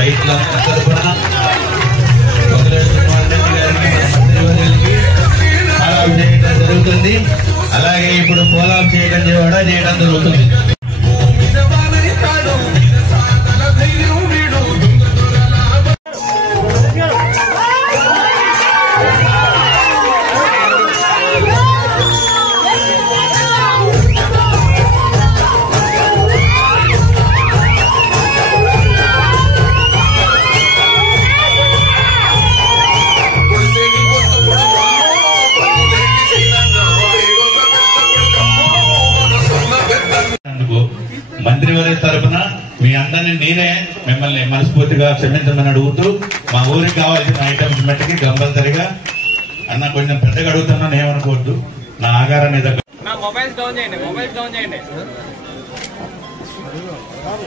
రైతులందరి తరఫున చేయడం జరుగుతుంది. అలాగే ఇప్పుడు పోలాప్ చేయడం కూడా చేయడం జరుగుతుంది. మంత్రివర్గ తరఫున మీ అందరినీ నేనే మిమ్మల్ని మనస్ఫూర్తిగా క్షమించమని అడుగుతూ మా ఊరికి కావాల్సిన ఐటమ్స్ మట్టికి కంపల్సరిగా అన్న కొంచెం పెద్దగా అడుగుతున్నాను ఏమనుకోవద్దు. నా ఆగారాన్ని మొబైల్ డౌన్ చేయండి.